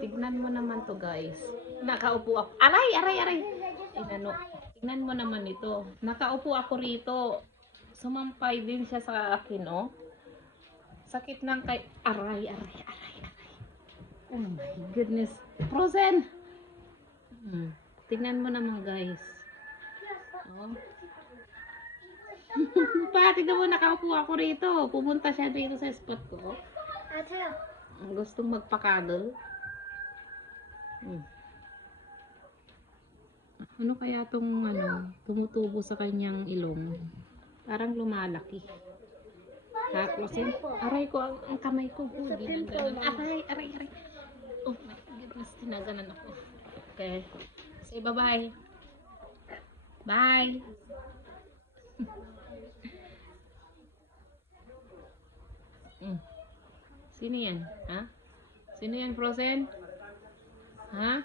Tignan mo naman to guys. Nakaupo ako. Aray, aray, aray. Inano. Tignan mo naman ito. Nakaupo ako rito. Sumampay din siya sa akin, oh. Sakit ng kay... Aray, aray, aray, aray. Oh my goodness. Frozen! Tignan mo naman guys. Oh. Tignan mo, nakaupo ako rito. Pumunta siya dito sa spot ko. Gustong magpakadol. Ano kaya tong tumutubo sa kanyang ilong? Parang lumalaki. Tapos yan, aray ko, ang kamay ko. Ginaganan. Aray, aray, aray. Oh my goodness, tinaganan ako. Okay. Say bye-bye. Bye. Sino yan? Ha? Sino yan, Frozen? Ha?